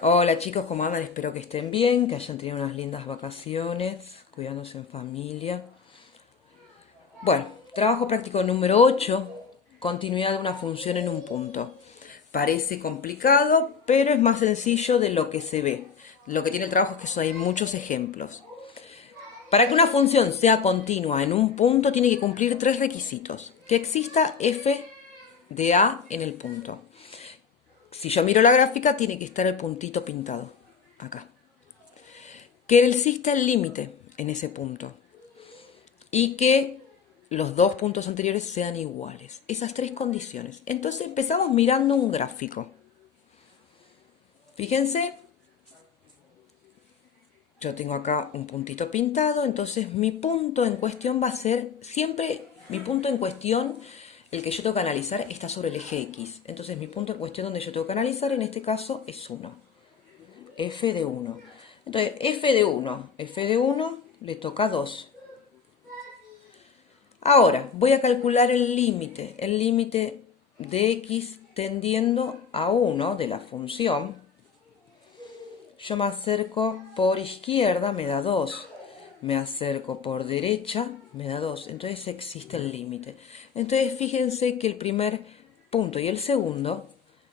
Hola chicos, ¿cómo andan? Espero que estén bien, que hayan tenido unas lindas vacaciones, cuidándose en familia. Bueno, trabajo práctico número 8, continuidad de una función en un punto. Parece complicado, pero es más sencillo de lo que se ve. Lo que tiene el trabajo es que hay muchos ejemplos. Para que una función sea continua en un punto, tiene que cumplir tres requisitos. Que exista f de a en el punto. Si yo miro la gráfica, tiene que estar el puntito pintado acá. Que exista el límite en ese punto y que los dos puntos anteriores sean iguales. Esas tres condiciones. Entonces empezamos mirando un gráfico. Fíjense, yo tengo acá un puntito pintado, entonces mi punto en cuestión va a ser siempre, mi punto en cuestión, el que yo tengo que analizar está sobre el eje X. Entonces mi punto en cuestión donde yo tengo que analizar en este caso es 1. F de 1. Entonces F de 1 le toca 2. Ahora, voy a calcular el límite de x tendiendo a 1 de la función. Yo me acerco por izquierda, me da 2. Me acerco por derecha, me da 2. Entonces existe el límite. Entonces fíjense que el primer punto y el segundo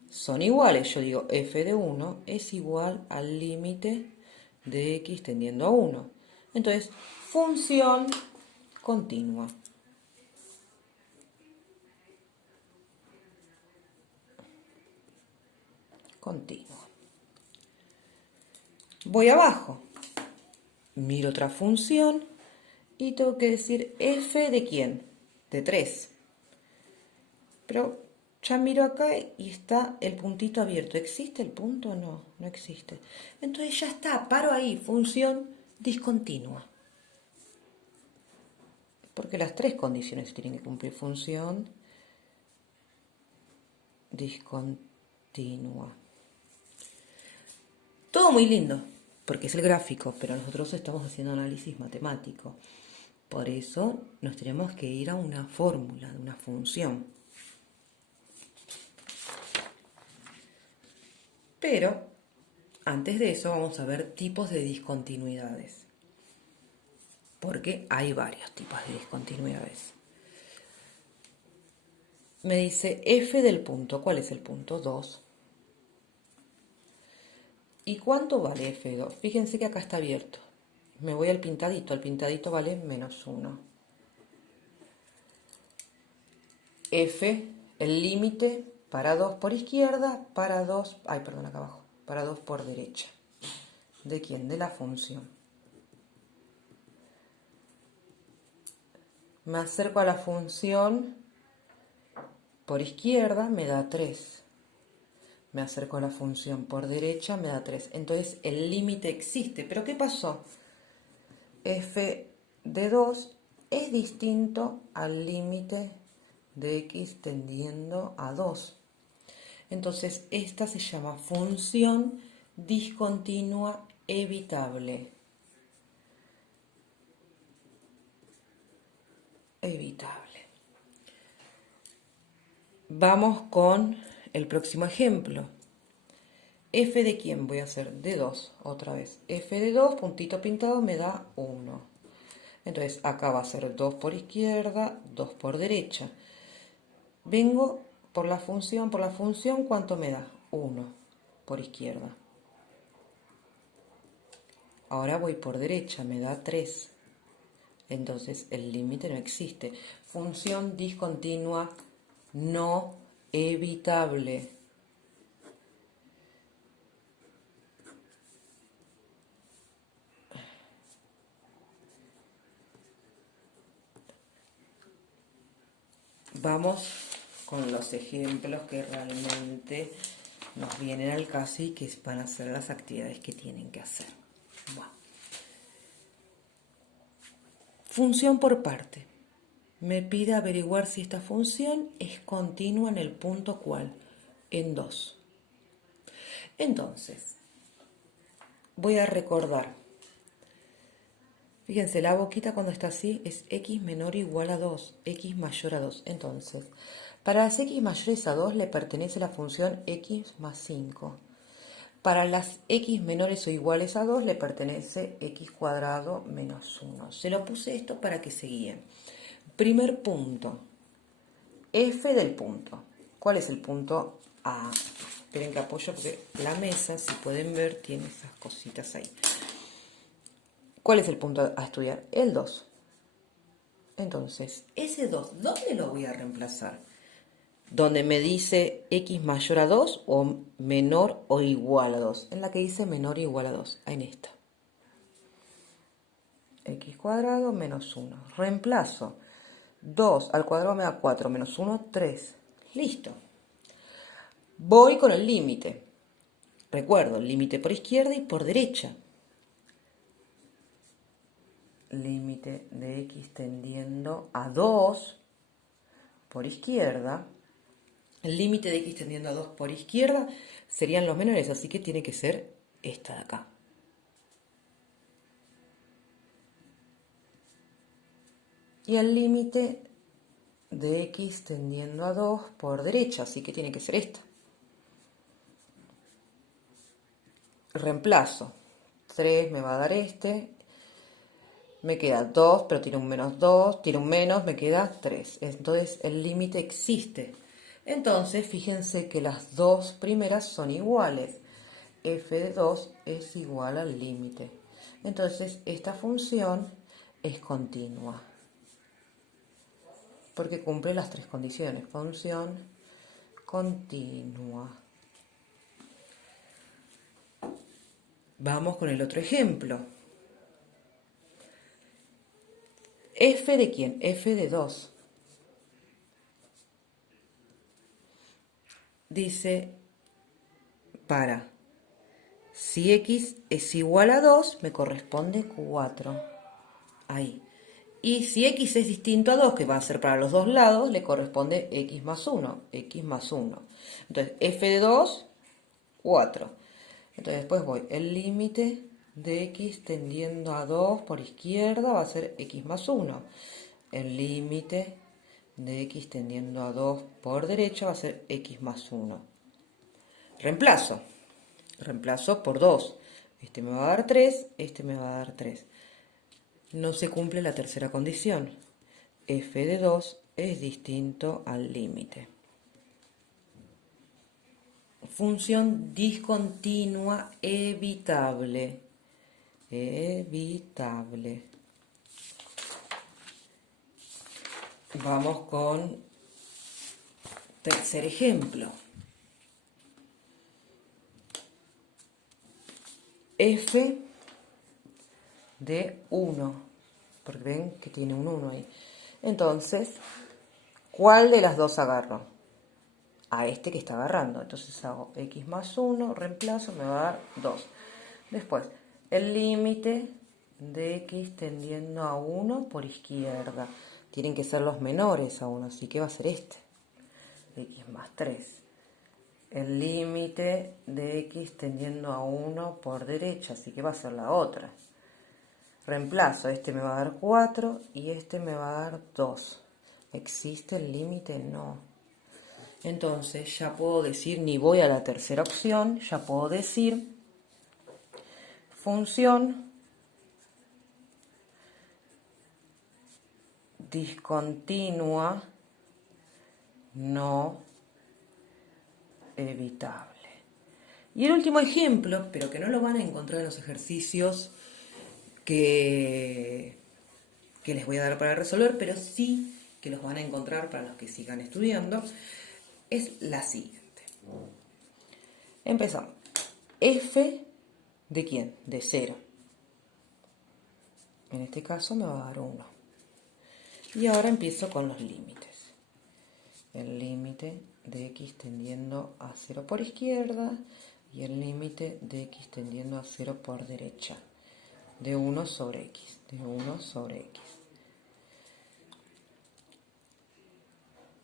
son iguales. Yo digo f de 1 es igual al límite de x tendiendo a 1. Entonces, función continua. Continua. Voy abajo, miro otra función y tengo que decir f de quién, de 3. Pero ya miro acá y está el puntito abierto. ¿Existe el punto? No, no existe. Entonces ya está, paro ahí, función discontinua. Porque las tres condiciones tienen que cumplir. Función discontinua. Todo muy lindo, porque es el gráfico, pero nosotros estamos haciendo análisis matemático. Por eso nos tenemos que ir a una fórmula de una función. Pero antes de eso vamos a ver tipos de discontinuidades. Porque hay varios tipos de discontinuidades. Me dice f del punto. ¿Cuál es el punto? 2. ¿Y cuánto vale f de 2? Fíjense que acá está abierto. Me voy al pintadito. El pintadito vale menos 1. F, el límite para 2 por izquierda, para 2, acá abajo, para 2 por derecha. ¿De quién? De la función. Me acerco a la función por izquierda, me da 3. Me acerco a la función por derecha, me da 3. Entonces el límite existe. ¿Pero qué pasó? F de 2 es distinto al límite de x tendiendo a 2. Entonces esta se llama función discontinua evitable. Evitable. Vamos con el próximo ejemplo. F de quién voy a hacer? De 2, otra vez. F de 2, puntito pintado, me da 1. Entonces acá va a ser 2 por izquierda, 2 por derecha. Vengo por la función, ¿cuánto me da? 1 por izquierda. Ahora voy por derecha, me da 3. Entonces el límite no existe. Función discontinua no evitable. Vamos con los ejemplos que realmente nos vienen al caso y que van a ser las actividades que tienen que hacer. Bueno. Función por parte. Me pide averiguar si esta función es continua en el punto ¿cuál? En 2. Entonces, voy a recordar. Fíjense, la boquita cuando está así es x menor o igual a 2, x mayor a 2. Entonces, para las x mayores a 2 le pertenece la función x más 5. Para las x menores o iguales a 2 le pertenece x cuadrado menos 1. Se lo puse esto para que se guíen. Primer punto, f del punto. ¿Cuál es el punto A? Esperen que apoyo porque la mesa, si pueden ver, tiene esas cositas ahí. ¿Cuál es el punto a estudiar? El 2. Entonces, ese 2, ¿dónde lo voy a reemplazar? Donde me dice x mayor a 2 o menor o igual a 2. En la que dice menor o igual a 2. En esta. X cuadrado menos 1. Reemplazo. 2 al cuadrado me da 4, menos 1, 3. Listo. Voy con el límite. Recuerdo, el límite por izquierda y por derecha. Límite de x tendiendo a 2 por izquierda. El límite de x tendiendo a 2 por izquierda serían los menores, así que tiene que ser esta de acá. Y el límite de x tendiendo a 2 por derecha, así que tiene que ser esta. Reemplazo. 3 me va a dar este. Me queda 2, pero tiene un menos 2, tiene un menos, me queda 3. Entonces el límite existe. Entonces fíjense que las dos primeras son iguales. F de 2 es igual al límite. Entonces esta función es continua. Porque cumple las tres condiciones. Función continua. Vamos con el otro ejemplo. ¿F de quién? F de 2. Dice, si x es igual a 2, me corresponde 4. Ahí. Y si x es distinto a 2, que va a ser para los dos lados, le corresponde x más 1. X más 1. Entonces, f de 2, 4. Entonces, después voy. El límite de x tendiendo a 2 por izquierda va a ser x más 1. El límite de x tendiendo a 2 por derecha va a ser x más 1. Reemplazo. Reemplazo por 2. Este me va a dar 3, este me va a dar 3. No se cumple la tercera condición. F de 2 es distinto al límite. Función discontinua evitable. Evitable. Vamos con tercer ejemplo. F de 1, porque ven que tiene un 1 ahí. Entonces, ¿cuál de las dos agarro? A este que está agarrando. Entonces hago x más 1, reemplazo, me va a dar 2. Después, el límite de x tendiendo a 1 por izquierda. Tienen que ser los menores a 1, así que va a ser este. X más 3. El límite de x tendiendo a 1 por derecha, así que va a ser la otra. Reemplazo, este me va a dar 4 y este me va a dar 2. ¿Existe el límite? No. Entonces ya puedo decir, ni voy a la tercera opción, ya puedo decir función discontinua no evitable. Y el último ejemplo, pero que no lo van a encontrar en los ejercicios que les voy a dar para resolver, pero sí que los van a encontrar para los que sigan estudiando, es la siguiente. Empezamos. F de quién? De 0. En este caso me va a dar 1. Y ahora empiezo con los límites. El límite de x tendiendo a 0 por izquierda y el límite de x tendiendo a 0 por derecha. De 1 sobre x. De 1 sobre x.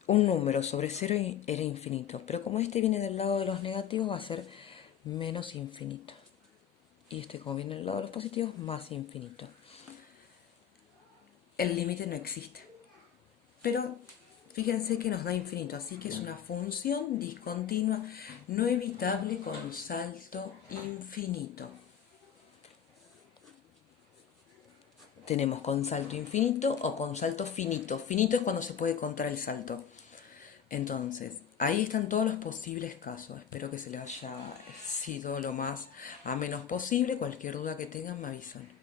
Un número sobre 0 era infinito, pero como este viene del lado de los negativos va a ser menos infinito. Y este como viene del lado de los positivos, más infinito. El límite no existe. Pero Fíjense que nos da infinito, así que es una función discontinua no evitable con salto infinito. Tenemos con salto infinito o con salto finito. Finito es cuando se puede contar el salto. Entonces, ahí están todos los posibles casos. Espero que se les haya sido lo más a menos posible. Cualquier duda que tengan me avisan.